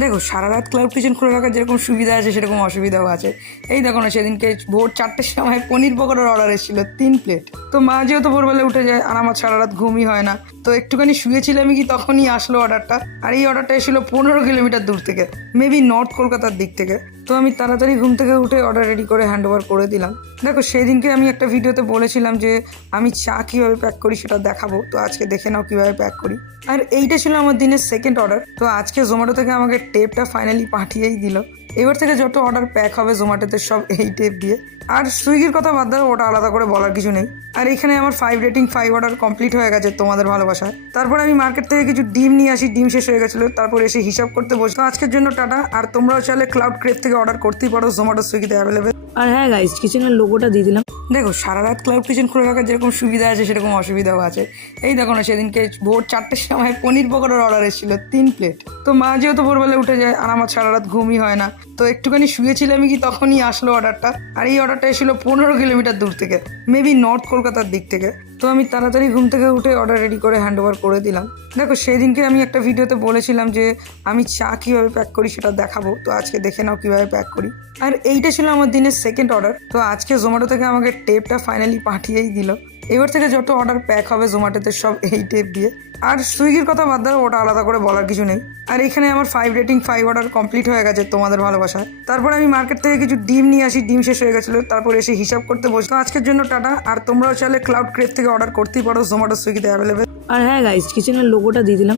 দেখো সারা রাত cloud kitchen খুলে রাখার যেরকম সুবিধা আছে সেরকম অসুবিধাও আছে। এই দেখো না, সেদিনকে ভোর 4টের সময় পনির পকোড়ার অর্ডার এসেছিল 3 প্লেট। তো মা যেহেতু ভোরবেলা উঠে যায় আর আমার সারা রাত ঘুমই হয় না, তো একটুখানি শুয়েছিলামই কি তখনই আসলো অর্ডারটা। আর এই অর্ডারটা এসেছিলো 15 কিলোমিটার দূর থেকে, মেবি নর্থ কলকাতার দিক থেকে। তো আমি তাড়াতাড়ি ঘুম থেকে উঠে অর্ডার রেডি করে হ্যান্ড ওভার করে দিলাম। দেখো সেদিনকে আমি একটা ভিডিওতে বলেছিলাম যে আমি চা কীভাবে প্যাক করি সেটা দেখাবো, তো আজকে দেখে নাও কীভাবে প্যাক করি। আর এইটা ছিল আমার দিনের সেকেন্ড অর্ডার। তো আজকে জোম্যাটো থেকে আমাকে টেপটা ফাইনালি পাঠিয়েই দিল। এবার থেকে যত অর্ডার প্যাক হবে জোম্যাটোতে সব এই টেপ দিয়ে। আর সুইগির কথা বাদ দাও, ওটা আলাদা করে বলার কিছু নেই। আর এখানে আমার 5 রেটিং 5 অর্ডার কমপ্লিট হয়ে গেছে তোমাদের ভালোবাসায়। তারপরে আমি মার্কেট থেকে কিছু ডিম নিয়ে আসি, ডিম শেষ হয়ে গেছিলো, তারপর এসে হিসাব করতে বসে। তো আজকের জন্য টাটা। আর তোমরাও চাইলে ক্লাউড ক্রেভ থেকে অর্ডার করতেই পারো, জোম্যাটো সুইগিতে অ্যাভেলেবেল। আর হ্যাঁ গাইস, কিচেনের লোগোটা দিয়ে দিলাম। দেখো সারা রাত ক্লাউড কিচেন খুলে রাখার যেরকম সুবিধা আছে সেরকম অসুবিধাও আছে। এই দেখো না, সেদিনকে ভোর 4টের সময় পনির পকোড়ার অর্ডার এসেছিল 3 প্লেট। তো মা যেহেতু ভোরবেলা উঠে যায় আর আমার সারা রাত ঘুমই হয় না, তো একটুখানি শুয়েছিলামই কি তখনই আসলো অর্ডারটা। আর এই অর্ডারটা এসেছিলো 15 কিলোমিটার দূর থেকে, মেবি নর্থ কলকাতার দিক থেকে। তো আমি তাড়াতাড়ি ঘুম থেকে উঠে অর্ডার রেডি করে হ্যান্ড ওভার করে দিলাম। দেখো সেদিনকে আমি একটা ভিডিওতে বলেছিলাম যে আমি চা কীভাবে প্যাক করি সেটা দেখাবো, তো আজকে দেখে নাও কীভাবে প্যাক করি। আর এইটা ছিল আমার দিনের সেকেন্ড অর্ডার। তো আজকে জোম্যাটো থেকে আমাকে টেপটা ফাইনালি পাঠিয়েই দিল। এবার থেকে যত অর্ডার প্যাক হবে জোম্যাটোতে সব এই টেপ দিয়ে। আর সুইগির কথা বাদ দাও, ওটা আলাদা করে বলার কিছু নেই। আর এখানে আমার 5 রেটিং 5 অর্ডার কমপ্লিট হয়ে গেছে তোমাদের ভালোবাসায়। তারপর আমি মার্কেট থেকে কিছু ডিম নিয়ে আসি, ডিম শেষ হয়ে গেছিলো, তারপর এসে হিসাব করতে বসে। তো আজকের জন্য টাটা। আর তোমরাও চাইলে ক্লাউড ক্রেভ থেকে অর্ডার করতেই পারো, জোম্যাটো সুইগিতে অ্যাভেলেবেল। আর হ্যাঁ গাইস, কিচেনের লোগোটা দিয়ে দিলাম।